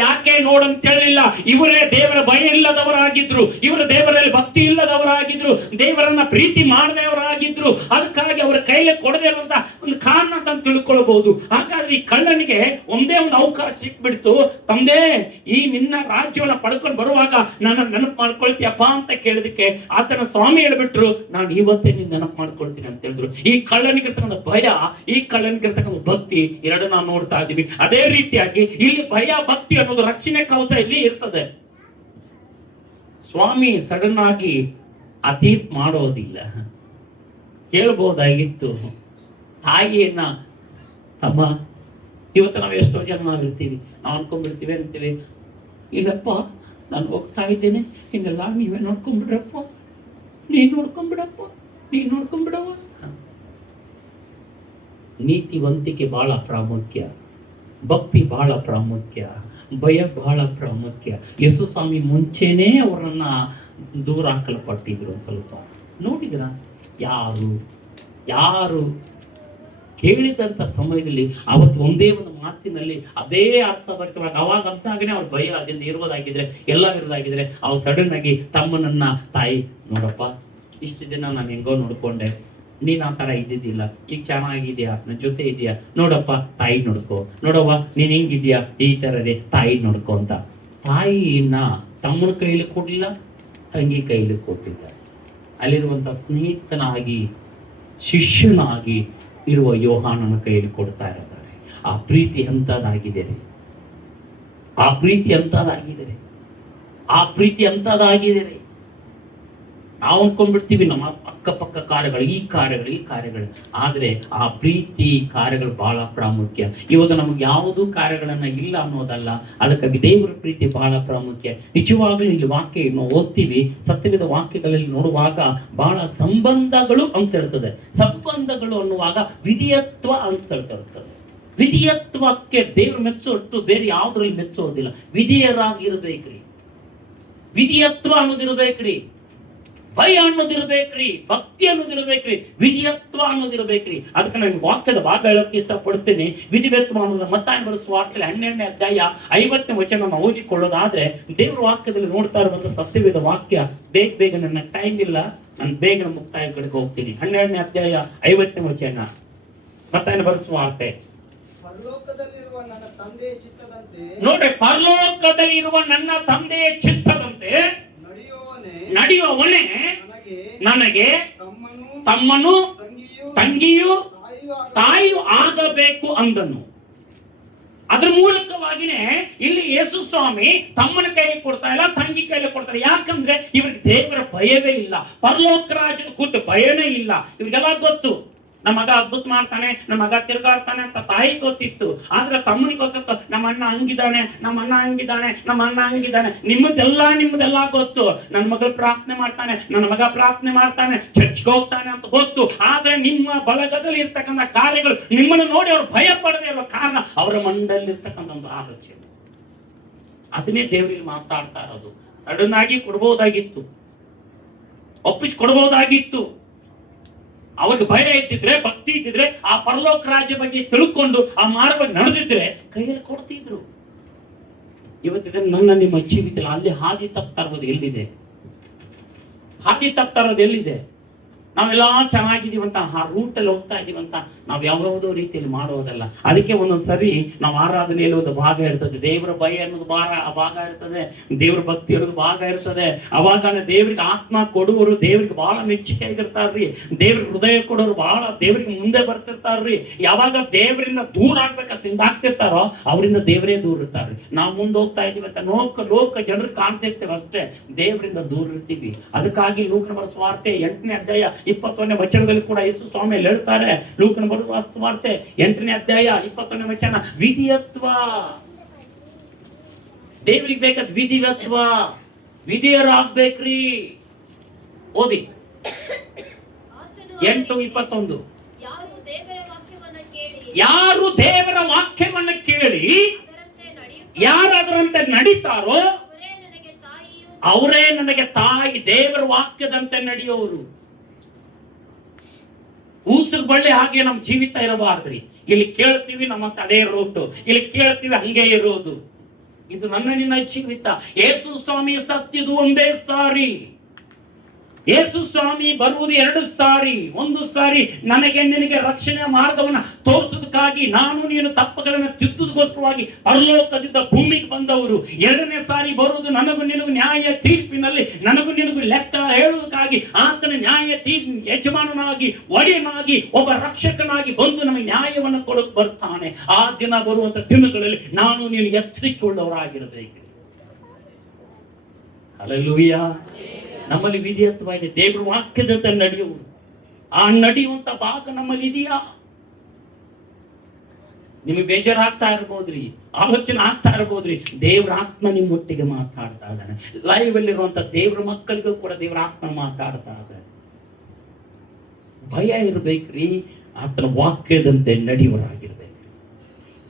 ಯಾಕೆ ನೋಡಂತ ಹೇಳಿಲ್ಲ. ಇವರೇ ದೇವರ ಭಯ ಇಲ್ಲದವರಾಗಿದ್ರು, ಇವರು ದೇವರಲ್ಲಿ ಭಕ್ತಿ ಇಲ್ಲದವರಾಗಿದ್ರು, ದೇವರನ್ನ ಪ್ರೀತಿ ಮಾಡದವರಾಗಿದ್ರು. ಅದಕ್ಕಾಗಿ ಅವರ ಕೈಲಿ ಕೊಡದೇ ಇರುವಂತ ಒಂದು ಕಾರಣ ಅಂತ ತಿಳ್ಕೊಳ್ಬಹುದು. ಹಾಗಾದ್ರೆ ಈ ಕಳ್ಳನಿಗೆ ಒಂದೇ ಒಂದು ಅವಕಾಶ ಸಿಕ್ಬಿಡ್ತು. ತಂದೆ, ಈ ನಿನ್ನ ರಾಜ್ಯವನ್ನ ಪಡ್ಕೊಂಡು ಬರುವಾಗ ನನ್ನ ನೆನಪು ಮಾಡ್ಕೊಳ್ತೀಯಪ್ಪ ಅಂತ ಕೇಳಿದಕ್ಕೆ ಆತನ ಸ್ವಾಮಿ ಹೇಳ್ಬಿಟ್ರು, ನಾನು ಇವತ್ತೇ ನಿನ್ನ ನೆನಪು ಮಾಡ್ಕೊಳ್ತೀನಿ ಅಂತ ಹೇಳಿದ್ರು. ಈ ಕಳ್ಳನಿಗಿರ್ತಕ್ಕಂಥ ಭಯ, ಈ ಕಳ್ಳನಿಗಿರ್ತಕ್ಕಂಥ ಭಕ್ತಿ ಎರಡು ನಾವು ನೋಡ್ತಾ ಇದ್ದೀವಿ. ಅದೇ ರೀತಿಯಾಗಿ ಇಲ್ಲಿ ಭಯ ಭಕ್ತಿ ಅನ್ನೋದು ರಕ್ಷಣೆ ಕವಚ ಇಲ್ಲಿ ಇರ್ತದೆ. ಸ್ವಾಮಿ ಸಡನ್ ಆಗಿ ಅತೀತ್ ಮಾಡೋದಿಲ್ಲ. ಹೇಳ್ಬೋದಾಗಿತ್ತು ತಾಯಿಯನ್ನ, ಅಮ್ಮ ಇವತ್ತು ನಾವು ಎಷ್ಟೋ ಜನ ನಾವಿರ್ತೀವಿ, ನಾವು ಅನ್ಕೊಂಡ್ಬಿಡ್ತೀವಿ ಅಂತೀವಿ, ಇಲ್ಲಪ್ಪ ನಾನು ಹೋಗ್ತಾ ಇದ್ದೇನೆ, ಇನ್ನೆಲ್ಲ ನೀವೇ ನೋಡ್ಕೊಂಡ್ಬಿಡ್ರಪ್ಪ, ನೀನ್ ನೋಡ್ಕೊಂಡ್ಬಿಡವ. ನೀತಿವಂತಿಕೆ ಬಹಳ ಪ್ರಾಮುಖ್ಯ, ಭಕ್ತಿ ಬಹಳ ಪ್ರಾಮುಖ್ಯ, ಭಯ ಬಹಳ ಪ್ರಾಮುಖ್ಯ. ಯೇಸು ಸ್ವಾಮಿ ಮುಂಚೆನೇ ಅವರನ್ನ ದೂರ ಹಾಕಲ್ಪಟ್ಟಿದ್ರು. ಸ್ವಲ್ಪ ನೋಡಿದ್ರ, ಯಾರು ಕೇಳಿದಂತ ಸಮಯದಲ್ಲಿ ಅವತ್ತು ಒಂದೇ ಒಂದು ಮಾತಿನಲ್ಲಿ ಅದೇ ಅರ್ಥಭರಿತವಾಗಿ ಅವಾಗ ಅರ್ಥ ಆಗನೆ ಅವ್ರ ಭಯ ಅದರಿಂದ ಇರುವುದಾಗಿದ್ರೆ, ಎಲ್ಲ ಇರೋದಾಗಿದ್ರೆ, ಅವ್ರು ಸಡನ್ ಆಗಿ ತಮ್ಮನನ್ನ, ತಾಯಿ ನೋಡಪ್ಪ ಇಷ್ಟು ದಿನ ನಾನು ಹೆಂಗೋ ನೋಡ್ಕೊಂಡೆ, ನೀನ್ ಆ ತರ ಇದ್ದಿದ್ದಿಲ್ಲ, ಈಗ ಚೆನ್ನಾಗಿದ್ಯಾ, ನನ್ನ ಜೊತೆ ಇದೆಯಾ, ನೋಡಪ್ಪ ತಾಯಿ ನೋಡ್ಕೋ, ನೋಡವ್ವ ನೀನ್ ಹಿಂಗಿದ್ಯಾ, ಈ ತರದೇ ತಾಯಿ ನೋಡ್ಕೋ ಅಂತ ತಾಯಿಯನ್ನ ತಮ್ಮನ ಕೈಲಿ ಕೊಡ್ಲಿಲ್ಲ, ತಂಗಿ ಕೈಲಿ ಕೊಟ್ಟಿಲ್ಲ. ಅಲ್ಲಿರುವಂತ ಸ್ನೇಹಿತನಾಗಿ ಶಿಷ್ಯನಾಗಿ ಇರುವ ಯೋಹಾನನ ಕೈಯಲ್ಲಿ ಕೊಡ್ತಾ ಇರ್ತಾರೆ. ಆ ಪ್ರೀತಿ ಎಂತದಾಗಿದೆ, ಆ ಪ್ರೀತಿ ಎಂತದಾಗಿದೆ. ನಾವು ಅನ್ಕೊಂಡ್ಬಿಡ್ತೀವಿ ನಮ್ಮ ಅಕ್ಕಪಕ್ಕ ಕಾರ್ಯಗಳು, ಈ ಕಾರ್ಯಗಳು, ಆದ್ರೆ ಆ ಪ್ರೀತಿ ಕಾರ್ಯಗಳು ಬಹಳ ಪ್ರಾಮುಖ್ಯ. ಇವತ್ತು ನಮಗೆ ಯಾವುದೂ ಕಾರ್ಯಗಳನ್ನ ಇಲ್ಲ ಅನ್ನೋದಲ್ಲ, ಅದಕ್ಕಾಗಿ ದೇವರ ಪ್ರೀತಿ ಬಹಳ ಪ್ರಾಮುಖ್ಯ. ನಿಜವಾಗ್ಲೂ ಇಲ್ಲಿ ವಾಕ್ಯ ನಾವು ಓದ್ತೀವಿ, ಸತ್ಯವಿದ ವಾಕ್ಯಗಳಲ್ಲಿ ನೋಡುವಾಗ ಬಹಳ ಸಂಬಂಧಗಳು ಅಂತ ಹೇಳ್ತದೆ. ಸಂಬಂಧಗಳು ಅನ್ನುವಾಗ ವಿಧಿಯತ್ವ ಅಂತ ತರಿಸ್ತದೆ. ವಿಧಿಯತ್ವಕ್ಕೆ ದೇವರು ಮೆಚ್ಚೋಷ್ಟು ಬೇರೆ ಯಾವುದ್ರಲ್ಲಿ ಮೆಚ್ಚೋದಿಲ್ಲ. ವಿಧಿಯರಾಗಿರ್ಬೇಕ್ರಿ, ವಿಧಿಯತ್ವ ಅನ್ನೋದಿರ್ಬೇಕ್ರಿ, ಭಯ ಅನ್ನೋದಿರ್ಬೇಕ್ರಿ, ಭಕ್ತಿ ಅನ್ನೋದಿರ್ಬೇಕ್ರಿ, ವಿಧಿಯತ್ವ ಅನ್ನೋದಿರ್ಬೇಕ್ರಿ. ಅದಕ್ಕೆ ನಾನು ವಾಕ್ಯದ ಭಾಗ ಹೇಳೋಕೆ ಇಷ್ಟಪಡ್ತೀನಿ. ವಿಧಿವತ್ವ ಅನ್ನೋದು ಮತ್ತಾಯ ಸುವಾರ್ತೆ 12ನೇ ಅಧ್ಯಾಯ 50ನೇ ವಚನ ಓದಿಕೊಳ್ಳೋದಾದ್ರೆ, ದೇವರ ವಾಕ್ಯದಲ್ಲಿ ನೋಡ್ತಾ ಇರುವಂತ ಸತ್ಯವಿದ ವಾಕ್ಯ ಬೇಗ ನನ್ನ ಟೈಮ್ ಇಲ್ಲ, ನಾನು ಬೇಗ ಮುಕ್ತಾಯ ಕಡೆಗೆ ಹೋಗ್ತೀನಿ. 12ನೇ ಅಧ್ಯಾಯ 50ನೇ ವಚನ ಮತ್ತಾಯ ಸುವಾರ್ತೆ. ನೋಡ್ರಿ, ಪರಲೋಕದಲ್ಲಿರುವ ನನ್ನ ತಂದೆಯ ಚಿತ್ತದಂತೆ ನಡೆಯುವವನೇ ನನಗೆ ತಮ್ಮನು ತಂಗಿಯು ತಾಯಿಯು ಆಗಬೇಕು ಅಂದನು. ಅದ್ರ ಮೂಲಕವಾಗಿನೇ ಇಲ್ಲಿ ಯೇಸು ಸ್ವಾಮಿ ತಮ್ಮನ ಕೈಲಿ ಕೊಡ್ತಾ ಇಲ್ಲ, ತಂಗಿ ಕೈಲಿ ಕೊಡ್ತಾರೆ. ಯಾಕಂದ್ರೆ ಇವ್ರಿಗೆ ದೇವರ ಭಯವೇ ಇಲ್ಲ, ಪರಲೋಕ ರಾಜ್ಯದ ಕೂತು ಭಯನೇ ಇಲ್ಲ. ಇವ್ರಿಗೆಲ್ಲ ಗೊತ್ತು, ನಮ್ಮ ಮಗ ಅದ್ಭುತ ಮಾಡ್ತಾನೆ, ನಮ್ಮ ಮಗ ತಿರುಗಾಡ್ತಾನೆ ಅಂತ ತಾಯಿ ಗೊತ್ತಿತ್ತು. ಆದ್ರೆ ತಮ್ಮನಿಗೆ ಗೊತ್ತಿತ್ತು, ನಮ್ಮ ಅಣ್ಣ ಹಂಗಿದ್ದಾನೆ, ನಮ್ಮ ಅಣ್ಣ ಹಂಗಿದ್ದಾನೆ. ನಿಮ್ಮದೆಲ್ಲ ಗೊತ್ತು. ನನ್ನ ಮಗಳು ಪ್ರಾರ್ಥನೆ ಮಾಡ್ತಾನೆ, ನನ್ನ ಮಗ ಪ್ರಾರ್ಥನೆ ಮಾಡ್ತಾನೆ, ಚರ್ಚ್ಗೆ ಹೋಗ್ತಾನೆ ಅಂತ ಗೊತ್ತು. ಆದ್ರೆ ನಿಮ್ಮ ಬಳಗದಲ್ಲಿ ಇರ್ತಕ್ಕಂಥ ಕಾರ್ಯಗಳು ನಿಮ್ಮನ್ನು ನೋಡಿ ಅವ್ರು ಭಯ ಪಡದೇ ಇರೋ ಕಾರಣ ಅವರ ಮನದಲ್ಲಿ ಇರ್ತಕ್ಕಂಥ ಒಂದು ಆಲೋಚನೆ. ಅದನ್ನೇ ದೇವರಲ್ಲಿ ಮಾತಾಡ್ತಾ ಇರೋದು. ಸಡನ್ ಆಗಿ ಕೊಡ್ಬೋದಾಗಿತ್ತು, ಒಪ್ಪಿಸ್ಕೊಡ್ಬೋದಾಗಿತ್ತು. ಅವ್ರಿಗೆ ಭಯ ಇದ್ದಿದ್ರೆ, ಭಕ್ತಿ ಇದ್ದಿದ್ರೆ, ಆ ಪರಲೋಕ ರಾಜ್ಯ ಬಗ್ಗೆ ತಿಳ್ಕೊಂಡು ಆ ಮಾರ್ಗವಾಗಿ ನಡೆದಿದ್ರೆ ಕೈಯಲ್ಲಿ ಕೊಡ್ತಿದ್ರು. ಇವತ್ತಿದ್ರೆ ನನ್ನ ನಿಮ್ಮ ಜೀವಿತ ಅಲ್ಲಿ ಹಾದಿ ತಪ್ತಾ ಇರೋದು ಎಲ್ಲಿದೆ? ನಾವೆಲ್ಲ ಚೆನ್ನಾಗಿದ್ದೀವಂತ ಆ ರೂಟಲ್ಲಿ ಹೋಗ್ತಾ ಇದೀವಂತ ನಾವು ಯಾವ್ಯಾವುದೋ ರೀತಿಯಲ್ಲಿ ಮಾಡೋದಲ್ಲ. ಅದಕ್ಕೆ ಒಂದೊಂದು ಸರಿ ನಾವು ಆರಾಧನೆಯಲ್ಲಿ ಒಂದು ಭಾಗ ಇರ್ತದೆ, ದೇವರ ಭಯ ಅನ್ನೋದು ಭಾಗ ಇರ್ತದೆ, ದೇವ್ರ ಭಕ್ತಿ ಅನ್ನೋದು ಭಾಗ ಇರ್ತದೆ. ಅವಾಗ ದೇವ್ರಿಗೆ ಆತ್ಮ ಕೊಡುವರು ದೇವ್ರಿಗೆ ಬಹಳ ಮೆಚ್ಚುಗೆ ಆಗಿರ್ತಾರ್ರಿ. ದೇವ್ರಿಗೆ ಹೃದಯ ಕೊಡೋರು ಬಹಳ ದೇವ್ರಿಗೆ ಮುಂದೆ ಬರ್ತಿರ್ತಾರ್ರಿ. ಯಾವಾಗ ದೇವರಿಂದ ದೂರ ಆಗ್ಬೇಕಂತ ಆಗ್ತಿರ್ತಾರೋ ಅವರಿಂದ ದೇವರೇ ದೂರ ಇರ್ತಾರ್ರಿ. ನಾವು ಮುಂದೆ ಹೋಗ್ತಾ ಇದೀವಿ ಅಂತ ಲೋಕ ಜನರಿಗೆ ಕಾಣ್ತಿರ್ತೇವೆ ಅಷ್ಟೇ, ದೇವರಿಂದ ದೂರ ಇರ್ತೀವಿ. ಅದಕ್ಕಾಗಿ ಲೂಕನ ಬರೆದ ಸುವಾರ್ತೆ 8ನೇ ಅಧ್ಯಾಯ 21ನೇ ವಚನದಲ್ಲಿ ಕೂಡ ಯೇಸು ಸ್ವಾಮಿ ಹೇಳ್ತಾರೆ. ಲೂಕನ ಬರೆದ ಸುವಾರ್ತೆ 8ನೇ ಅಧ್ಯಾಯ 21ನೇ ವಚನ, ವಿಧಿಯತ್ವ. ದೇವರಿಗೆ ಬೇಕಾದ ವಿಧಿವತ್ವ, ವಿಧಿಯರಾಗ್ಬೇಕ್ರಿ. ಓದಿ 8:21. ಯಾರು ದೇವರ ವಾಕ್ಯವನ್ನ ಕೇಳಿ ಯಾರಾದ್ರಂತೆ ನಡೀತಾರೋ ಅವರೇ ನನಗೆ ತಾಯಿ. ದೇವರ ವಾಕ್ಯದಂತೆ ನಡೆಯೋರು. ಊಸರು ಬಳ್ಳಿ ಹಾಗೆ ನಮ್ಮ ಜೀವಿತ ಇರಬಾರ್ದ್ರಿ. ಇಲ್ಲಿ ಕೇಳ್ತೀವಿ ನಮ್ಮ ಅದೇ ರೂಟು, ಇಲ್ಲಿ ಕೇಳ್ತೀವಿ ಹಂಗೆ ಇರೋದು. ಇದು ನನ್ನ ನಿನ್ನ ಜೀವಿತ. ಯೇಸು ಸ್ವಾಮಿ ಸತ್ತಿದ್ದು ಒಂದೇ ಸಾರಿ. ಯೇಸು ಸ್ವಾಮಿ ಬರುವುದು 2 ಸಾರಿ. 1 ಸಾರಿ ನನಗೆ ನಿನಗೆ ರಕ್ಷಣೆಯ ಮಾರ್ಗವನ್ನು ತೋರಿಸೋದಕ್ಕಾಗಿ, ನಾನು ನೀನು ತಪ್ಪುಗಳನ್ನು ತಿದ್ದುದಕ್ಕೋಸ್ಕರವಾಗಿ ಪರಲೋಕದಿಂದ ಭೂಮಿಗೆ ಬಂದವರು. 2ನೇ ಸಾರಿ ಬರುವುದು ನನಗೂ ನಿನಗೂ ನ್ಯಾಯ ತೀರ್ಪಿನಲ್ಲಿ ನನಗೂ ನಿನಗೂ ಲೆಕ್ಕ ಹೇಳುವುದಕ್ಕಾಗಿ. ಆತನ ನ್ಯಾಯ ಯಜಮಾನನಾಗಿ, ಒಡೆಯನಾಗಿ, ಒಬ್ಬ ರಕ್ಷಕನಾಗಿ ಬಂದು ನಮಗೆ ನ್ಯಾಯವನ್ನು ಕೊಡಕ್ಕೆ ಬರ್ತಾನೆ. ಆ ದಿನ ಬರುವಂತ ದಿನಗಳಲ್ಲಿ ನಾನು ನೀನು ಎಚ್ಚರಿಕೆ ಉಳ್ಳವರಾಗಿರಬೇಕು. ಹಲ್ಲೆಲೂಯಾ. ನಮ್ಮಲ್ಲಿ ವಿಧೇಯತ್ವವಾಗಿದೆ. ದೇವರ ವಾಕ್ಯದಂತೆ ನಡೆಯುವುದು, ಆ ನಡೆಯುವಂತ ಭಾಗ ನಮ್ಮಲ್ಲಿ ಇದೆಯಾ? ನಿಮಗೆ ಬೇಜಾರಾಗ್ತಾ ಇರ್ಬೋದ್ರಿ, ಆಲೋಚನೆ ಆಗ್ತಾ ಇರ್ಬೋದ್ರಿ. ದೇವರ ಆತ್ಮ ನಿಮ್ಮೊಟ್ಟಿಗೆ ಮಾತಾಡ್ತಾ ಇದ್ದಾನೆ. ಲೈವ್ ಅಲ್ಲಿರುವಂತ ದೇವರ ಮಕ್ಕಳಿಗೂ ಕೂಡ ದೇವರ ಆತ್ಮ ಮಾತಾಡ್ತಾ ಇದ್ದಾನೆ. ಭಯ ಇರ್ಬೇಕ್ರಿ, ಆತನ ವಾಕ್ಯದಂತೆ ನಡೆಯುವರಾಗಿರ್ಬೇಕು.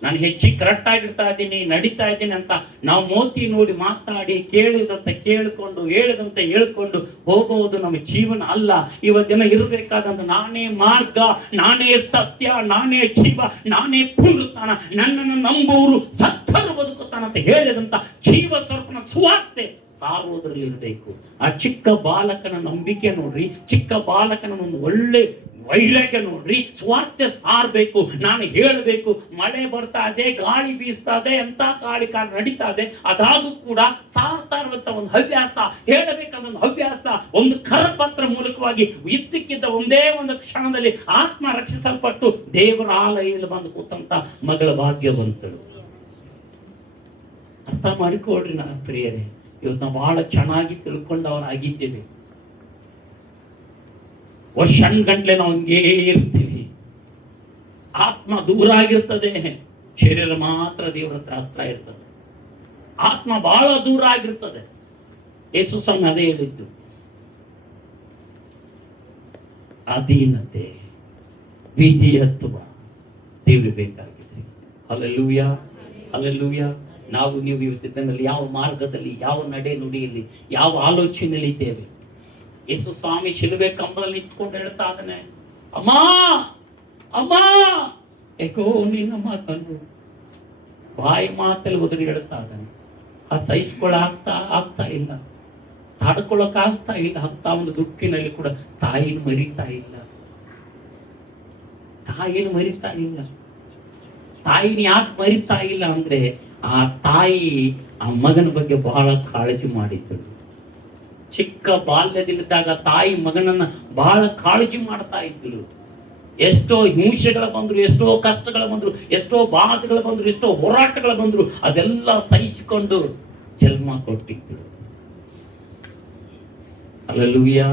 ನಾನು ಹೆಚ್ಚಿಗೆ ಕರೆಕ್ಟ್ ಆಗಿರ್ತಾ ಇದ್ದೀನಿ, ನಡೀತಾ ಇದ್ದೀನಿ ಅಂತ ನಾವು ಮೋತಿ ನೋಡಿ ಮಾತಾಡಿ ಕೇಳಿದಂತೆ ಕೇಳಿಕೊಂಡು ಹೇಳಿದಂತೆ ಹೇಳ್ಕೊಂಡು ಹೋಗೋದು ನಮ್ಮ ಜೀವನ ಅಲ್ಲ. ಇವತ್ತಿನ ಇರಬೇಕಾದಂತ ನಾನೇ ಮಾರ್ಗ, ನಾನೇ ಸತ್ಯ, ನಾನೇ ಜೀವ, ನಾನೇ ಪುನರುತ್ಥಾನ, ನನ್ನನ್ನು ನಂಬುವರು ಸತ್ತರು ಬದುಕುತ್ತಾನ ಅಂತ ಹೇಳಿದಂತ ಜೀವ ಸ್ವರೂಪನ ಸುವಾರ್ತೆ ಸಾರುವುದರಲ್ಲಿ ಇರಬೇಕು. ಆ ಚಿಕ್ಕ ಬಾಲಕನ ನಂಬಿಕೆ ನೋಡ್ರಿ, ಚಿಕ್ಕ ಬಾಲಕನ ಒಂದು ಒಳ್ಳೆ ವೈರಾಗ್ಯ ನೋಡ್ರಿ. ಸ್ವಾರ್ಥ ಸಾರಬೇಕು, ನಾನು ಹೇಳಬೇಕು. ಮಳೆ ಬರ್ತಾ ಇದೆ, ಗಾಳಿ ಬೀಸ್ತಾ ಇದೆ, ಎಂತ ಗಾಳಿ ಕಾಲ ನಡೀತಾ ಇದೆ, ಅದಾಗೂ ಕೂಡ ಸಾರ್ತಾ ಇರುವಂತ ಒಂದು ಹವ್ಯಾಸ, ಹೇಳಬೇಕಾದ ಒಂದು ಹವ್ಯಾಸ, ಒಂದು ಕರಪತ್ರ ಮೂಲಕವಾಗಿ ಇದ್ದಕ್ಕಿದ್ದ ಒಂದೇ ಒಂದು ಕ್ಷಣದಲ್ಲಿ ಆತ್ಮ ರಕ್ಷಿಸಲ್ಪಟ್ಟು ದೇವರ ಆಲಯದಲ್ಲಿ ಬಂದು ಕೂತಂತ ಮಗಳ ಭಾಗ್ಯವಂತಳು. ಅರ್ಥ ಮಾಡಿಕೊಡ್ರಿ ನನ್ನ ಪ್ರಿಯರೇ. ಇವತ್ತು ನಾವು ಬಹಳ ಚೆನ್ನಾಗಿ ತಿಳ್ಕೊಂಡವರಾಗಿದ್ದೇವೆ. ವರ್ಷಗಂಟ್ಲೆ ನಾವು ಹಂಗೇ ಇರ್ತೀವಿ. ಆತ್ಮ ದೂರ ಆಗಿರ್ತದೆ, ಶರೀರ ಮಾತ್ರ ದೇವರ ಹತ್ರ ಇರ್ತದೆ. ಆತ್ಮ ಬಹಳ ದೂರ ಆಗಿರ್ತದೆ. ಯೇಸು ಸ್ವಾಮಿ ಅದೇ ಹೇಳಿದ್ದು, ಅಧೀನತೆ, ವಿಧೇಯತ್ವ ದೇವರಿಗೆ ಬೇಕಾಗಿದೆ. Hallelujah, hallelujah. ನಾವು ನೀವು ಇವತ್ತಿನಲ್ಲಿ ಯಾವ ಮಾರ್ಗದಲ್ಲಿ, ಯಾವ ನಡೆ ನುಡಿಯಲ್ಲಿ, ಯಾವ ಆಲೋಚನೆಯಲ್ಲಿ ಇದ್ದೇವೆ? ಯೇಸು ಸ್ವಾಮಿ ಶಿಲುಬೆ ಕಂಬದಲ್ಲಿ ನಿಂತ್ಕೊಂಡು ಹೇಳ್ತಾ ಇದ್ದಾನೆ, ಅಮ್ಮ ಅಮ್ಮ, ಏಕೋ ನಿನ್ನ ಮಾತನ್ನು ಬಾಯಿ ಮಾತಲ್ಲಿ ಒದರಿ ಹೇಳ್ತಾ ಇದ್ದಾನೆ. ಆ ಆಗ್ತಾ ಇಲ್ಲ, ತಾಡ್ಕೊಳಕ್ ಆಗ್ತಾ ಇಲ್ಲ. ಅಂತ ಒಂದು ದುಃಖಿನಲ್ಲಿ ಕೂಡ ತಾಯಿನ ಮರಿತಾ ಇಲ್ಲ. ತಾಯಿನ ಯಾಕೆ ಮರಿತಾ ಇಲ್ಲ ಅಂದ್ರೆ, ಆ ತಾಯಿ ಆ ಮಗನ ಬಗ್ಗೆ ಬಹಳ ಕಾಳಜಿ ಮಾಡಿದ್ದಳು. ಚಿಕ್ಕ ಬಾಲ್ಯದಲ್ಲಿದ್ದಾಗ ತಾಯಿ ಮಗನನ್ನ ಬಹಳ ಕಾಳಜಿ ಮಾಡ್ತಾ ಇದ್ದಳು. ಎಷ್ಟೋ ಹಿಂಸೆಗಳು ಬಂದ್ರು, ಎಷ್ಟೋ ಕಷ್ಟಗಳು ಬಂದ್ರು, ಎಷ್ಟೋ ಬಾಧೆಗಳು ಬಂದ್ರು, ಎಷ್ಟೋ ಹೋರಾಟಗಳು ಬಂದ್ರು, ಅದೆಲ್ಲ ಸಹಿಸಿಕೊಂಡು ಜನ್ಮ ಕೊಟ್ಟಿದ್ದಳು. Hallelujah,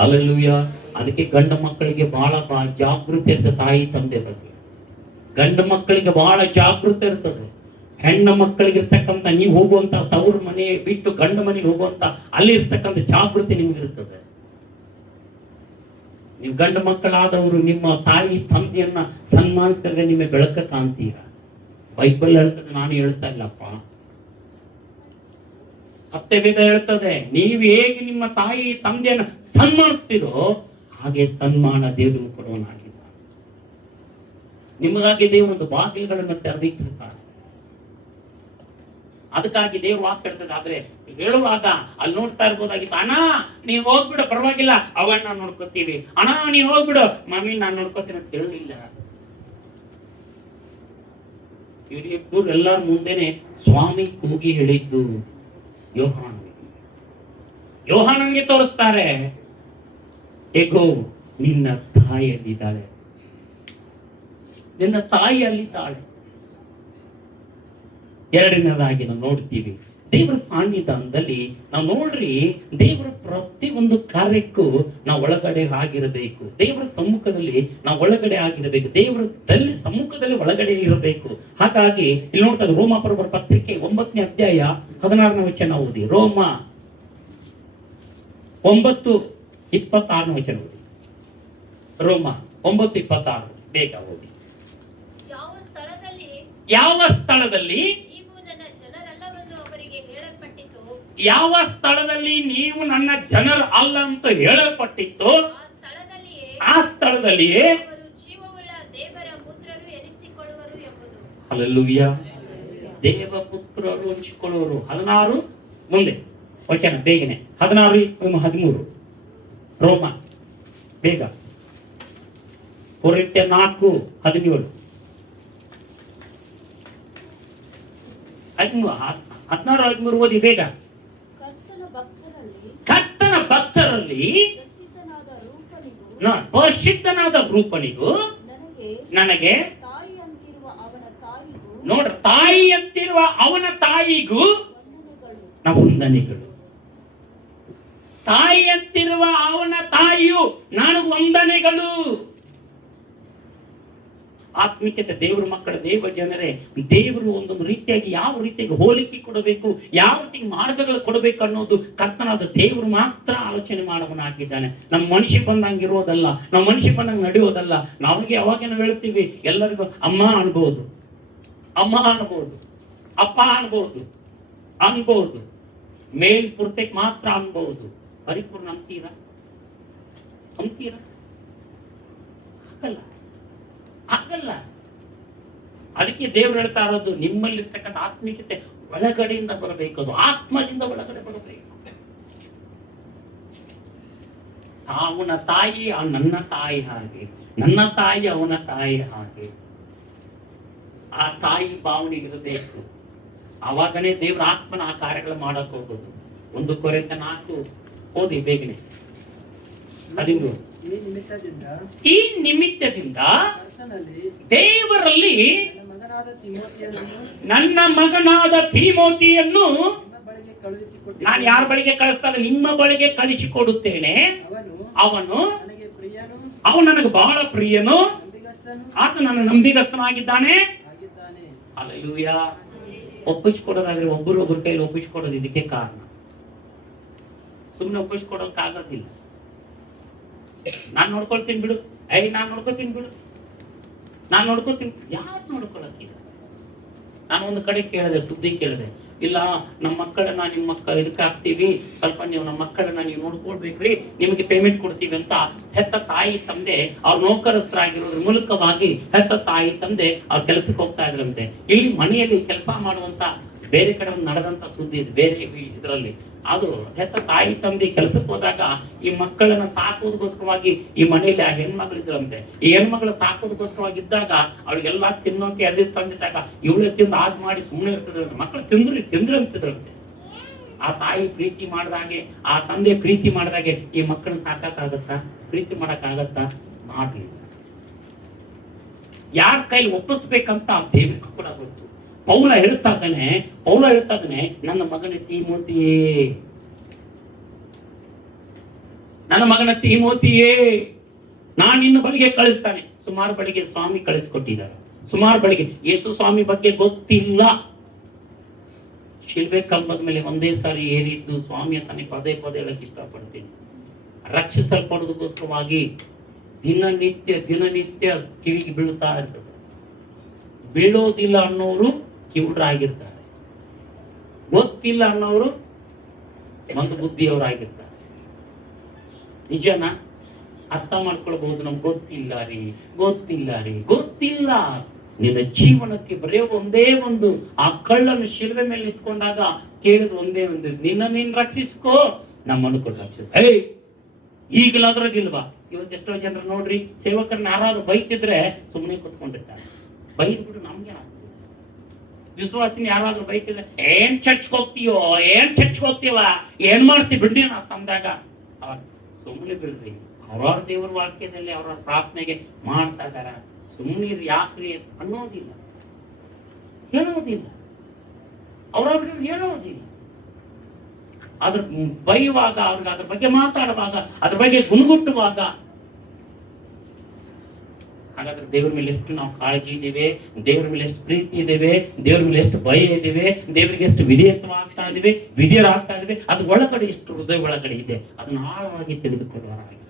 hallelujah. ಅದಕ್ಕೆ ಗಂಡು ಮಕ್ಕಳಿಗೆ ಬಹಳ ಜಾಗೃತಿ ಇರ್ತದೆ ತಾಯಿ ತಂದೆ ಬಗ್ಗೆ. ಗಂಡು ಮಕ್ಕಳಿಗೆ ಬಹಳ ಜಾಗೃತಿ ಇರ್ತದೆ. ಹೆಣ್ಣು ಮಕ್ಕಳಿಗೆ ಇರ್ತಕ್ಕಂಥ ನೀವು ಹೋಗುವಂತ ತವರು ಮನೆ ಬಿಟ್ಟು ಗಂಡು ಮನೆಗೆ ಹೋಗುವಂತ ಅಲ್ಲಿ ಇರ್ತಕ್ಕಂಥ ಜಾಗೃತಿ ನಿಮ್ಗಿರ್ತದೆ. ನೀವು ಗಂಡು ಮಕ್ಕಳಾದವರು ನಿಮ್ಮ ತಾಯಿ ತಂದೆಯನ್ನ ಸನ್ಮಾನಿಸಿದ್ರೆ ನಿಮಗೆ ಬೆಳಕ ಕಾಣ್ತೀರ. ಬೈಬಲ್ ಹೇಳ್ತದೆ, ನಾನು ಹೇಳ್ತಾ ಇಲ್ಲಪ್ಪ. ಸತ್ಯವೇದ ಹೇಳ್ತದೆ, ನೀವು ಹೇಗೆ ನಿಮ್ಮ ತಾಯಿ ತಂದೆಯನ್ನ ಸನ್ಮಾನಿಸ್ತೀರೋ ಹಾಗೆ ಸನ್ಮಾನ ದೇವರು ಕೊಡುವನಾಗಿದ್ದ. ನಿಮಗಾಗಿ ದೇವರು ಒಂದು ಬಾಗಿಲುಗಳನ್ನು ತೆರೆದಿಟ್ಟಿರ್ತಾರೆ. ಅದಕ್ಕಾಗಿ ದೇವ್ರು ವಾಕ್ ಹೇಳ್ತದೆ. ಆದ್ರೆ ಹೇಳುವಾಗ ಅಲ್ಲಿ ನೋಡ್ತಾ ಇರ್ಬೋದಾಗಿತ್ತು, ಅಣ್ಣ ನೀನ್ ಹೋಗ್ಬಿಡು, ಪರವಾಗಿಲ್ಲ, ಅವನ್ನ ನಾವು ನೋಡ್ಕೋತೀವಿ. ಅಣ್ಣ ನೀನ್ ಹೋಗ್ಬಿಡು, ಮಮ್ಮಿ ನಾನು ನೋಡ್ಕೋತೀನಿ ಅಂತ ಹೇಳಲಿಲ್ಲ. ಇವರಿಬ್ಬರು ಎಲ್ಲರ ಮುಂದೆನೆ ಸ್ವಾಮಿ ಕೂಗಿ ಹೇಳಿದ್ದು ಯೋಹಾನನಿಗೆ ತೋರಿಸ್ತಾರೆ, ಏಗೋ ನಿನ್ನ ತಾಯಿ ಅಲ್ಲಿದ್ದಾಳೆ, ನಿನ್ನ ತಾಯಿ ಅಲ್ಲಿದ್ದಾಳೆ. ಎರಡನೇದಾಗಿ ನಾವು ನೋಡ್ತೀವಿ ದೇವರ ಸಾನ್ನಿಧ್ಯದಲ್ಲಿ. ನಾವು ನೋಡ್ರಿ, ದೇವರ ಪ್ರತಿ ಒಂದು ಕಾರ್ಯಕ್ಕೂ ನಾವು ಒಳಗಡೆ ಆಗಿರಬೇಕು. ದೇವರ ಸಮ್ಮುಖದಲ್ಲಿ ನಾವು ಒಳಗಡೆ ಆಗಿರಬೇಕು. ದೇವರದಲ್ಲಿ ಸಮ್ಮುಖದಲ್ಲಿ ಒಳಗಡೆ ಇರಬೇಕು. ಹಾಗಾಗಿ ಇಲ್ಲಿ ನೋಡ್ತಾ ರೋಮಾಪುರವರ ಪತ್ರಿಕೆ 9ನೇ ಅಧ್ಯಾಯ 16ನೇ ವಚನ ಓದಿ. ರೋಮ 9:26 ವಚನ ಓದಿ. ರೋಮ 9:26 ಬೇಗ ಓದಿ. ಯಾವ ಸ್ಥಳದಲ್ಲಿ ಯಾವ ಸ್ಥಳದಲ್ಲಿ ನೀವು ನನ್ನ ಜನರು ಅಲ್ಲ ಅಂತ ಹೇಳಲ್ಪಟ್ಟಿತ್ತು, ಆ ಸ್ಥಳದಲ್ಲಿಯೇ ಹಲ್ಲೆಲೂಯಾ. ದೇವಪುತ್ರರು ಹಂಚಿಕೊಳ್ಳುವರು. 16 ಮುಂದೆ ವಚನ ಬೇಗನೆ 16-13 ರೋಮ ಬೇಗ. ಕೊರಿಂಥ್ಯ 4:17 16-13 ಓದಿ ಬೇಗ. ಕರ್ತನ ಭಕ್ತರಲ್ಲಿ ಪರಿಶುದ್ಧನಾದ ರೂಪನಿಗೂ ನನಗೆ ನೋಡ್ರ ತಾಯಿ ಅಂತಿರುವ ಅವನ ತಾಯಿಗೂ ನಾವು ವಂದನೆಗಳು. ತಾಯಿ ಅಂತಿರುವ ಅವನ ತಾಯಿಯು ನನಗೆ ವಂದನೆಗಳು. ಆತ್ಮಿಕತೆ ದೇವರ ಮಕ್ಕಳ ದೇವ ಜನರೇ, ದೇವರು ಒಂದೊಂದು ರೀತಿಯಾಗಿ ಯಾವ ರೀತಿಯಾಗಿ ಹೋಲಿಕೆ ಕೊಡಬೇಕು, ಯಾವ ರೀತಿ ಮಾರ್ಗಗಳು ಕೊಡಬೇಕು ಅನ್ನೋದು ಕರ್ತನಾದ ದೇವರು ಮಾತ್ರ ಆಲೋಚನೆ ಮಾಡುವನಾಗಿದ್ದಾನೆ. ನಮ್ಮ ಮನುಷ್ಯ ಬಂದಂಗೆ ಇರೋದಲ್ಲ, ನಮ್ಮ ಮನುಷ್ಯ ಬಂದಂಗೆ ನಡೆಯೋದಲ್ಲ. ನಾವಿಗೆ ಯಾವಾಗ ನಾವು ಹೇಳ್ತೀವಿ, ಎಲ್ಲರಿಗೂ ಅಮ್ಮ ಅನ್ಬೋದು, ಅಮ್ಮ ಅನ್ಬೋದು, ಅಪ್ಪ ಅನ್ಬೋದು, ಮೇಲ್ ಪೂರ್ತಕ್ಕೆ ಮಾತ್ರ ಅನ್ಬಹುದು. ಪರಿಪೂರ್ಣ ಅಂತೀರಾ? ಆಗಲ್ಲ. ಅದಕ್ಕೆ ದೇವ್ರು ಹೇಳ್ತಾ ಇರೋದು, ನಿಮ್ಮಲ್ಲಿರ್ತಕ್ಕಂಥ ಆತ್ಮೀಯತೆ ಒಳಗಡೆಯಿಂದ ಬರಬೇಕು, ಅದು ಆತ್ಮದಿಂದ ಒಳಗಡೆ ಬರಬೇಕು. ಅವನ ತಾಯಿ ನನ್ನ ತಾಯಿ ಹಾಗೆ, ನನ್ನ ತಾಯಿ ಅವನ ತಾಯಿ ಹಾಗೆ. ಆ ತಾಯಿ ಭಾವನೆ ಇರಬೇಕು. ಆವಾಗನೇ ದೇವ್ರ ಆತ್ಮನ ಆ ಕಾರ್ಯಗಳು ಮಾಡಕ್ ಹೋಗೋದು. 1 ಕೊರಿಂಥ್ಯ 4 ಓದಿ ಬೇಗನೆ 13. ಈ ನಿಮಿತ್ತದಿಂದ ದೇವರಲ್ಲಿ ನನ್ನ ಮಗನಾದ ತಿಮೋತಿಯನ್ನು ನಾನು ಯಾರ ಬಳಿಗೆ ಕಳಿಸ್ತಾ ಇದ್ದೆ? ನಿಮ್ಮ ಬಳಿಗೆ ಕಳಿಸಿಕೊಡುತ್ತೇನೆ. ಅವನು ನನಗೆ ಬಹಳ ಪ್ರಿಯನು, ಆತ ನನ್ನ ನಂಬಿಗಸ್ತನಾಗಿದ್ದಾನೆ. ಹಲ್ಲೆಲೂಯಾ. ಒಪ್ಪಿಸಿಕೊಡೋದಾದ್ರೆ ಒಬ್ಬರ ಕೈಯಲ್ಲಿ ಒಪ್ಪಿಸಿಕೊಡೋದು ಇದಕ್ಕೆ ಕಾರಣ. ಸುಮ್ಮನೆ ಒಪ್ಪಿಸಿಕೊಡೋಕ್ಕಾಗೋದಿಲ್ಲ. ನಾನು ನೋಡ್ಕೊಳ್ತೀನಿ ಬಿಡು, ನಾನು ನೋಡ್ಕೊತೀನಿ ಬಿಡು, ನಾನು ನೋಡ್ಕೋತೀನಿ. ಯಾರು ನೋಡ್ಕೊಳಕ್ಕಿಲ್ಲ? ನಾನು ಒಂದು ಕಡೆ ಕೇಳಿದೆ, ಸುದ್ದಿ ಕೇಳಿದೆ, ಇಲ್ಲ ನಮ್ಮ ಮಕ್ಕಳನ್ನ ನಿಮ್ಮ ಮಕ್ಕಳು ಇದಕ್ಕೆ ಹಾಕ್ತೀವಿ, ಸ್ವಲ್ಪ ನೀವು ನಮ್ಮ ಮಕ್ಕಳನ್ನ ನೀವು ನೋಡ್ಕೊಳ್ಬೇಕ್ರಿ, ನಿಮಗೆ ಪೇಮೆಂಟ್ ಕೊಡ್ತೀವಿ ಅಂತ ಹೆತ್ತ ತಾಯಿ ತಂದೆ ಅವ್ರ ನೌಕರಸ್ಥರಾಗಿರೋದ್ರ ಮೂಲಕವಾಗಿ ಹೆತ್ತ ತಾಯಿ ತಂದೆ ಅವ್ರ ಕೆಲಸಕ್ಕೆ ಹೋಗ್ತಾ ಇದ್ರಂತೆ. ಇಲ್ಲಿ ಮನೆಯಲ್ಲಿ ಕೆಲಸ ಮಾಡುವಂತ ಬೇರೆ ಕಡೆ ಒಂದು ನಡೆದಂತ ಸುದ್ದಿ ಇದೆ, ಬೇರೆ ಇದರಲ್ಲಿ. ಅದು ಹೆತ್ತ ತಾಯಿ ತಂದೆ ಕೆಲಸಕ್ಕೆ ಹೋದಾಗ ಈ ಮಕ್ಕಳನ್ನ ಸಾಕೋದಕ್ಕೋಸ್ಕರವಾಗಿ ಈ ಮನೆಯಲ್ಲಿ ಆ ಹೆಣ್ಮಗಳಿದ್ರಂತೆ. ಈ ಹೆಣ್ಮಗಳು ಸಾಕೋದಕ್ಕೋಸ್ಕರವಾಗಿದ್ದಾಗ ಅವ್ರಿಗೆಲ್ಲ ತಿನ್ನೋಕೆ ಅದೇ ತಂದಿದ್ದಾಗ ಇವಳೆ ತಿಂದು ಆಗ್ ಮಾಡಿ ಸುಮ್ಮನೆ ಇರ್ತಿದ್ರಂತೆ. ಮಕ್ಕಳು ತಿಂದ್ರು ಅಂತಿದ್ರಂತೆ. ಆ ತಾಯಿ ಪ್ರೀತಿ ಮಾಡಿದಾಗೆ, ಆ ತಂದೆ ಪ್ರೀತಿ ಮಾಡಿದಾಗೆ ಈ ಮಕ್ಕಳನ್ನ ಸಾಕಾಗತ್ತಾ? ಪ್ರೀತಿ ಮಾಡಕ್ಕಾಗತ್ತಾ? ಮಾಡ್ಲಿಲ್ಲ. ಯಾರ ಕೈಲಿ ಒಪ್ಪಿಸ್ಬೇಕಂತ ದೇವರಿಗೆ ಕೂಡ ಗೊತ್ತು. ಪೌಲ ಹೇಳ್ತಾ ಇದ್ದಾನೆ, ನನ್ನ ಮಗನ ತಿಮೋತಿಯೇ ನಾನು ನಿನ್ನ ಬಳಿಗೆ ಕಳಿಸ್ತಾನೆ. ಸುಮಾರು ಬಳಿಗೆ ಸ್ವಾಮಿ ಕಳಿಸ್ಕೊಟ್ಟಿದ್ದಾರೆ, ಸುಮಾರು ಬಳಿಗೆ ಯೇಸು ಸ್ವಾಮಿ ಬಗ್ಗೆ ಗೊತ್ತಿಲ್ಲ. ಶಿಲ್ಬೆ ಕಂಬದ ಮೇಲೆ ಒಂದೇ ಸಾರಿ ಏರಿದ್ದು ಸ್ವಾಮಿ ಅಂತಾನೆ ಪದೇ ಹೇಳಕ್ ಇಷ್ಟಪಡ್ತೀನಿ. ರಕ್ಷಿಸಲ್ಪಡೋದಕ್ಕೋಸ್ಕರವಾಗಿ ದಿನನಿತ್ಯ ಕಿವಿಗೆ ಬೀಳ್ತಾ ಇರ್ತದೆ. ಬೀಳೋದಿಲ್ಲ ಅನ್ನೋರು ಕಿವುಡರಾಗಿರ್ತಾರೆ, ಗೊತ್ತಿಲ್ಲ ಅನ್ನೋರು ಮಂದ ಬುದ್ಧಿಯವರಾಗಿರ್ತಾರೆ. ನಿಜನಾ? ಅರ್ಥ ಮಾಡ್ಕೊಳ್ಬಹುದು. ನಮ್ಗೆ ಗೊತ್ತಿಲ್ಲ. ನಿನ್ನ ಜೀವನಕ್ಕೆ ಬರೆಯೋ ಒಂದೇ ಒಂದು, ಆ ಕಳ್ಳನ್ನು ಶಿಲ್ವೆ ಮೇಲೆ ನಿಂತ್ಕೊಂಡಾಗ ಕೇಳಿದ್ರು ಒಂದೇ ಒಂದು, ನಿನ್ನ ನೀನ್ ರಕ್ಷಿಸ್ಕೋ, ನಮ್ಮನ್ನು ಕೊಟ್ಟು ರಕ್ಷಿಸ. ಈಗಲಾದ್ರಾಗಿಲ್ವಾ? ಇವತ್ತೆಷ್ಟೋ ಜನರು ನೋಡ್ರಿ, ಸೇವಕರನ್ನ ಯಾರಾದ್ರೂ ಬೈತಿದ್ರೆ ಸುಮ್ಮನೆ ಕೂತ್ಕೊಂಡಿರ್ತಾರೆ. ಬೈದ್ಬಿಟ್ಟು ನಮ್ಗೆ ಆಗ್ತದೆ. ವಿಶ್ವಾಸಿನ ಯಾರಾದ್ರೂ ಬೈತಿದ್ರೆ, ಏನ್ ಚರ್ಚ್ಗೆ ಹೋಗ್ತೀವ, ಏನ್ ಮಾಡ್ತೀವಿ ಬಿಡ್ರಿ ನಾವು ತಂದಾಗ ಅವಾಗ ಸುಮ್ಮನೆ ಬಿಡ್ರಿ. ಅವ್ರವ್ರ ದೇವ್ರ ವಾಕ್ಯದಲ್ಲಿ ಅವ್ರವ್ರ ಪ್ರಾರ್ಥನೆಗೆ ಮಾಡ್ತಾ ಇದಾರ, ಸುಮ್ಮನೆ ಯಾಕ್ರಿ ಅನ್ನೋದಿಲ್ಲ, ಹೇಳೋದಿಲ್ಲ, ಅವ್ರವ್ರಿಗೆ ಹೇಳೋದಿಲ್ಲ. ಅದ್ರ ಬೈಯುವಾಗ, ಅವ್ರಿಗೆ ಅದ್ರ ಬಗ್ಗೆ ಮಾತಾಡುವಾಗ, ಅದ್ರ ಬಗ್ಗೆ ಗುಣಗುಟ್ಟುವಾಗ, ಹಾಗಾದ್ರೆ ದೇವ್ರ ಮೇಲೆ ಎಷ್ಟು ನಾವು ಕಾಳಜಿ ಇದ್ದೇವೆ, ದೇವ್ರ ಮೇಲೆ ಎಷ್ಟು ಪ್ರೀತಿ ಇದ್ದೇವೆ, ದೇವ್ರ ಮೇಲೆ ಎಷ್ಟು ಭಯ ಇದ್ದೇವೆ, ದೇವರಿಗೆ ಎಷ್ಟು ವಿಧೇಯರಾಗ್ತಾ ಇದ್ದೇವೆ, ಅದು ಒಳಗಡೆ ಎಷ್ಟು ಹೃದಯ ಒಳಗಡೆ ಇದೆ, ಅದನ್ನ ಆಳವಾಗಿ ತಿಳಿದುಕೊಳ್ಳುವರಾಗಿದೆ.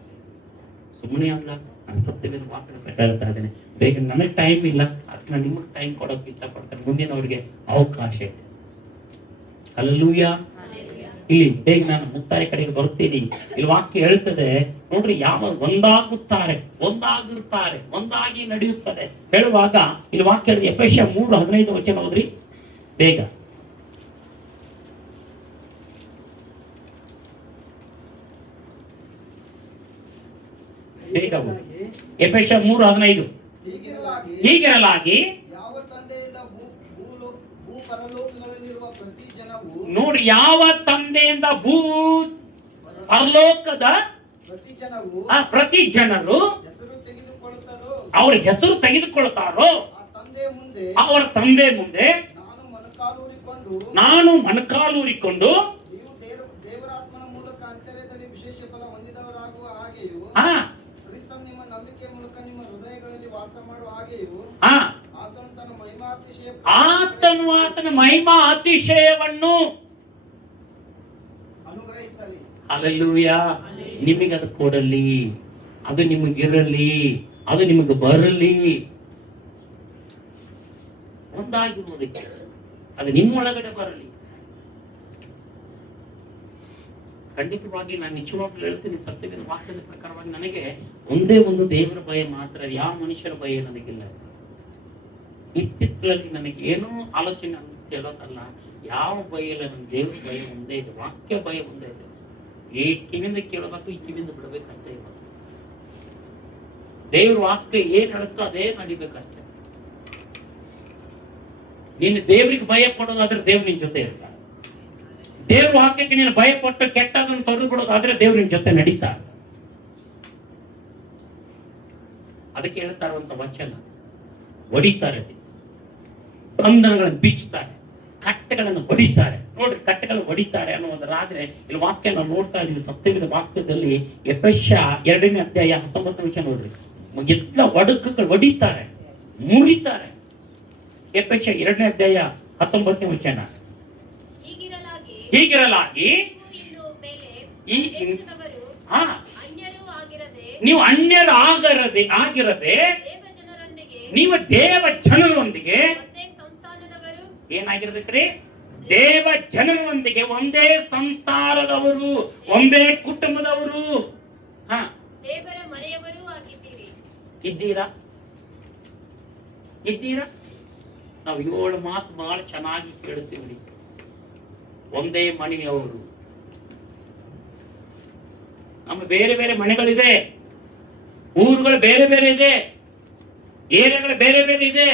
ಸುಮ್ಮನೆ ಅಲ್ಲ, ನಾನು ಸತ್ಯವೇದ ಮಾತುಗಳನ್ನ ಹೇಳ್ತಾ ಇದ್ದೇನೆ. ಬೇಗ ನನಗೆ ಟೈಮ್ ಇಲ್ಲ, ಅದನ್ನ ನಿಮಗೆ ಟೈಮ್ ಕೊಡೋಕೆ ಇಷ್ಟಪಡ್ತಾರೆ. ಮುಂದಿನವರಿಗೆ ಅವಕಾಶ ಇದೆ. ಹಲ್ಲೆಲೂಯಾ. ಇಲ್ಲಿ ಬೇಗ ನಾನು ಮುಕ್ತಾಯ ಕಡೆಗೆ ಬರ್ತೀನಿ. ಇಲ್ಲಿ ವಾಕ್ಯ ಹೇಳ್ತದೆ ನೋಡ್ರಿ, ಯಾವ ಒಂದಾಗಿರ್ತಾರೆ, ಒಂದಾಗಿ ನಡೆಯುತ್ತದೆ ಹೇಳುವಾಗ ಇಲ್ಲಿ ವಾಕ್ಯ ಎಫೆಸೀಯ 3:15 ವಚನ ಹೋದ್ರಿ. ಬೇಗ. ಬೇಗ ಎಫೆಸ 3:15. ಹೀಗಿರಲಾಗಿ ಯಾವ ತಂದೆಯಿಂದ ಭೂಪರಲೋಕಗಳಲ್ಲಿರುವ ಪ್ರತಿ ಜನವು ನೋಡಿ, ಯಾವ ತಂದೆಯಿಂದ ಭೂ ಪರಲೋಕದ ಪ್ರತಿ ಜನರು ಹೆಸರು ತೆಗೆದುಕೊಳ್ಳುತ್ತಾರೋ ಅವ್ರ ಹೆಸರು ತೆಗೆದುಕೊಳ್ತಾರೋ ಅವರ ತಂದೆ ಮುಂದೆ ನಾನು ಮೊಣಕಾಲೂರಿಕೊಂಡು ನೀವು ದೇವರಾತ್ಮನ ಮೂಲಕ ಅಂತರ್ಯದಲ್ಲಿ ವಿಶೇಷ ಫಲ ಹೊಂದಿದವರಾಗುವ ಹಾಗೆಯೂ ಕ್ರಿಸ್ತನ ನಿಮ್ಮ ನಂಬಿಕೆ ಮೂಲಕ ನಿಮ್ಮ ಹೃದಯಗಳಲ್ಲಿ ವಾಸ ಮಾಡುವ ಹಾಗೆಯೂ ಆತನು ಆತನ ಮಹಿಮಾ ಅತಿಶಯವನ್ನು ಅನುಗ್ರಹಿಸಲಿ. ಹಲ್ಲೆಲೂಯಾ. ನಿಮಗೆ ಅದು ಕೊಡಲಿ, ಅದು ನಿಮಗಿರಲಿ, ಅದು ನಿಮಗೆ ಬರಲಿ. ಒಂದಾಗಿರುವುದಕ್ಕೆ ಅದು ನಿಮ್ಮೊಳಗಡೆ ಬರಲಿ. ಖಂಡಿತವಾಗಿ ನಾನು ನಿಜವಾಗ್ಲೂ ಹೇಳ್ತೀನಿ, ಸತ್ಯವೇದ ವಾಕ್ಯದ ಪ್ರಕಾರವಾಗಿ ನನಗೆ ಒಂದೇ ಒಂದು ದೇವರ ಭಯ ಮಾತ್ರ, ಯಾವ ಮನುಷ್ಯರ ಭಯ ನನಗಿಲ್ಲ. ಇತ್ತಿತ್ತಲಲ್ಲಿ ನನಗೆ ಏನೋ ಆಲೋಚನೆ ಹೇಳೋದಲ್ಲ, ಯಾವ ಭಯ ಇಲ್ಲ, ನನ್ನ ದೇವರ ಭಯ ಒಂದೇ ಇದೆ, ವಾಕ್ಯ ಭಯ ಒಂದೇ ಇದೆ. ಈ ಕಿವಿಯಿಂದ ಕೇಳಬೇಕು, ಈ ಕಿವಿಯಿಂದ ಬಿಡಬೇಕಷ್ಟೇ ಇವಾಗ. ದೇವ್ರ ವಾಕ್ಯ ಏನ್ ಹೇಳುತ್ತೋ ಅದೇ ನಡಿಬೇಕಷ್ಟೇ. ನೀನು ದೇವ್ರಿಗೆ ಭಯ ಪಡೋದಾದ್ರೆ ದೇವ್ರ ನಿನ್ ಜೊತೆ ಇರ್ತಾರೆ. ದೇವ್ರ ವಾಕ್ಯಕ್ಕೆ ನೀನು ಭಯ ಪಟ್ಟು ಕೆಟ್ಟದನ್ನು ತೊರೆದು ಬಿಡೋದಾದ್ರೆ ದೇವ್ರ ನಿನ್ ಜೊತೆ ನಡೀತಾರೆ. ಅದಕ್ಕೆ ಹೇಳ್ತಾ ಇರುವಂತ ವಚನ, ಹೊಡಿತಾರೆ, ಬಂಧನಗಳನ್ನು ಬಿಚ್ಚುತ್ತಾರೆ, ಕಟ್ಟೆಗಳನ್ನು ಹೊಡಿತಾರೆ. ನೋಡ್ರಿ, ಕಟ್ಟೆಗಳನ್ನು ಹೊಡಿತಾರೆ ಅನ್ನೋದಾದ್ರೆ ಇಲ್ಲಿ ವಾಕ್ಯ ನಾವು ನೋಡ್ತಾ ಇದೀವಿ. ಸತ್ಯವೇದ ವಾಕ್ಯದಲ್ಲಿ ಎಫೆಸ 2ನೇ ಅಧ್ಯಾಯ 19ನೇ ವಚನ ನೋಡ್ರಿ, ಎಲ್ಲ ಒಡಕುಗಳು ಹೊಡಿತಾರೆ, ಮುರಿತಾರೆ. ಎಫೆಸ 2ನೇ ಅಧ್ಯಾಯ 19ನೇ ವಚನ, ಹೀಗಿರಲಾಗಿ ನೀವು ಆಗಿರದೆ ನೀವು ದೇವ ಜನರೊಂದಿಗೆ ಏನಾಗಿರ್ಬೇಕ್ರಿ? ದೇವ ಜನರೊಂದಿಗೆ ಒಂದೇ ಸಂಸಾರದವರು, ಒಂದೇ ಕುಟುಂಬದವರು, ದೇವರ ಮನೆಯವರೂ ಆಗಿದ್ದೀರಿ. ಇದ್ದೀರಾ? ನಾವು 7 ಮಾತು ಬಹಳ ಚೆನ್ನಾಗಿ ಕೇಳುತ್ತೀವಿ. ಒಂದೇ ಮನೆಯವರು. ನಮ್ಮ ಬೇರೆ ಬೇರೆ ಮನೆಗಳಿದೆ, ಊರುಗಳು ಬೇರೆ ಬೇರೆ ಇದೆ, ಏರಿಯಾಗಳು ಬೇರೆ ಬೇರೆ ಇದೆ.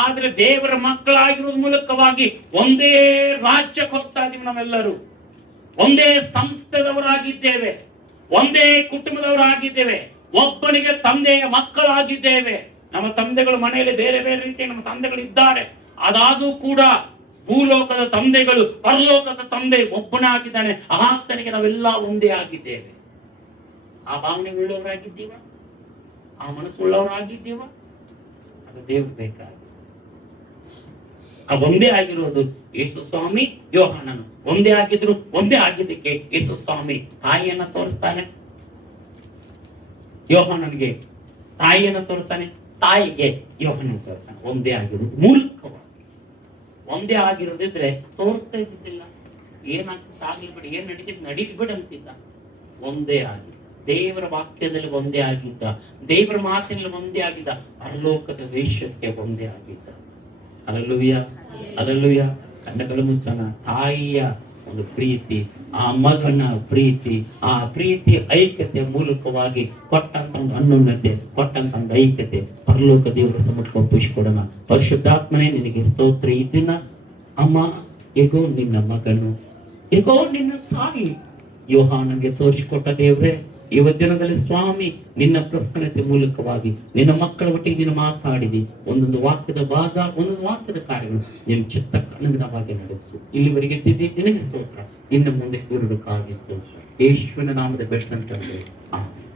ಆದ್ರೆ ದೇವರ ಮಕ್ಕಳಾಗಿರೋದ್ ಮೂಲಕವಾಗಿ ಒಂದೇ ರಾಜ್ಯಕ್ಕೆ ಹೋಗ್ತಾ ಇದೀವಿ. ನಾವೆಲ್ಲರೂ ಒಂದೇ ಸಂಸ್ಥೆದವರಾಗಿದ್ದೇವೆ, ಒಂದೇ ಕುಟುಂಬದವರಾಗಿದ್ದೇವೆ, ಒಬ್ಬನಿಗೆ ತಂದೆಯ ಮಕ್ಕಳಾಗಿದ್ದೇವೆ. ನಮ್ಮ ತಂದೆಗಳು ಮನೆಯಲ್ಲಿ ಬೇರೆ ಬೇರೆ ರೀತಿಯ ನಮ್ಮ ತಂದೆಗಳು ಇದ್ದಾರೆ. ಅದಾಗೂ ಕೂಡ ಭೂಲೋಕದ ತಂದೆಗಳು, ಪರಲೋಕದ ತಂದೆ ಒಬ್ಬನೇ ಆಗಿದ್ದಾನೆ. ಆತನಿಗೆ ನಾವೆಲ್ಲ ಒಂದೇ ಆಗಿದ್ದೇವೆ. ಆ ಭಾವನೆ ಉಳ್ಳವರಾಗಿದ್ದೀವ, ಆ ಮನಸ್ಸು ಉಳ್ಳವರಾಗಿದ್ದೀವ, ಅದು ದೇವ್ರು ಬೇಕಾಗಿದೆ. ಆ ಒಂದೇ ಆಗಿರೋದು ಯೇಸು ಸ್ವಾಮಿ, ಯೋಹಾನನು ಒಂದೇ ಆಗಿದ್ರು. ಒಂದೇ ಆಗಿದ್ದಕ್ಕೆ ಯೇಸು ಸ್ವಾಮಿ ತಾಯಿಯನ್ನ ತೋರಿಸ್ತಾನೆ, ಯೋಹಾನನಿಗೆ ತಾಯಿಯನ್ನ ತೋರಿಸ್ತಾನೆ, ತಾಯಿಗೆ ಯೋಹಾನನ ತೋರಿಸ್ತಾನೆ. ಒಂದೇ ಆಗಿರೋದು ಮೂಲಕವಾಗಿ. ಒಂದೇ ಆಗಿರೋದಿದ್ರೆ ತೋರಿಸ್ತಾ ಇದ್ದಿದ್ದಿಲ್ಲ. ಏನಾಗ್ತಿತ್ತು ಆಗ್ಲಿ ಬಿಡಿ, ಏನ್ ನಡೀತಿದ್ ನಡೀಲಿ ಬಿಡ ಅಂತಿದ್ದ. ಒಂದೇ ಆಗಿದ್ದ, ದೇವರ ವಾಕ್ಯದಲ್ಲಿ ಒಂದೇ ಆಗಿದ್ದ, ದೇವರ ಮಾತಿನಲ್ಲಿ ಒಂದೇ ಆಗಿದ್ದ, ಪರಲೋಕದ ವೇಷಕ್ಕೆ ಒಂದೇ ಆಗಿದ್ದ. ಅಲ್ಲೂಯ್ಯ. ಕಣ್ಣುಗಳು ಮುಚ್ಚನ ತಾಯಿಯ ಒಂದು ಪ್ರೀತಿ, ಆ ಮಗನ ಪ್ರೀತಿ, ಆ ಪ್ರೀತಿ ಐಕ್ಯತೆ ಮೂಲಕವಾಗಿ ಕೊಟ್ಟಂತ ಒಂದು ಅನ್ಯೋನ್ಯತೆ, ಕೊಟ್ಟಂತ ಒಂದು ಐಕ್ಯತೆ ಪರಲೋಕ ದೇವರ ಸಮಕ್ಷ ಒಪ್ಪಿಸಿಕೊಡೋಣ. ಪರಿಶುದ್ಧಾತ್ಮನೇ ನಿನಗೆ ಸ್ತೋತ್ರ. ಈ ದಿನ ಅಮ್ಮ, ಹೇಗೋ ನಿನ್ನ ಮಗನು, ಹೇಗೋ ನಿನ್ನ ತಾಯಿ ಯೋಹಾನನಿಗೆ ತೋರಿಸಿಕೊಟ್ಟ ದೇವ್ರೆ, ಇವತ್ತಿನದಲ್ಲಿ ಸ್ವಾಮಿ ನಿನ್ನ ಪ್ರಸನ್ನತೆ ಮೂಲಕವಾಗಿ ನಿನ್ನ ಮಕ್ಕಳ ಒಟ್ಟಿಗೆ ನೀನು ಮಾತಾಡಿದಿ. ಒಂದೊಂದು ವಾಕ್ಯದ ಭಾಗ, ಒಂದೊಂದು ವಾಕ್ಯದ ಕಾರ್ಯಗಳು ನಿನ್ನ ಚಿತ್ತ ಕನ್ನಡವಾಗಿ ನಡೆಸು. ಇಲ್ಲಿವರೆಗೆ ನಿನಗೆ ಸ್ತೋತ್ರ, ಇನ್ನು ಮುಂದೆ ಇರುವುದಕ್ಕಾಗಿ ಸ್ತೋತ್ರ. ಯೇಸುವಿನ ನಾಮದ ಬೆಸ್ಟ್ ಅಂತ ಆಮೇಲೆ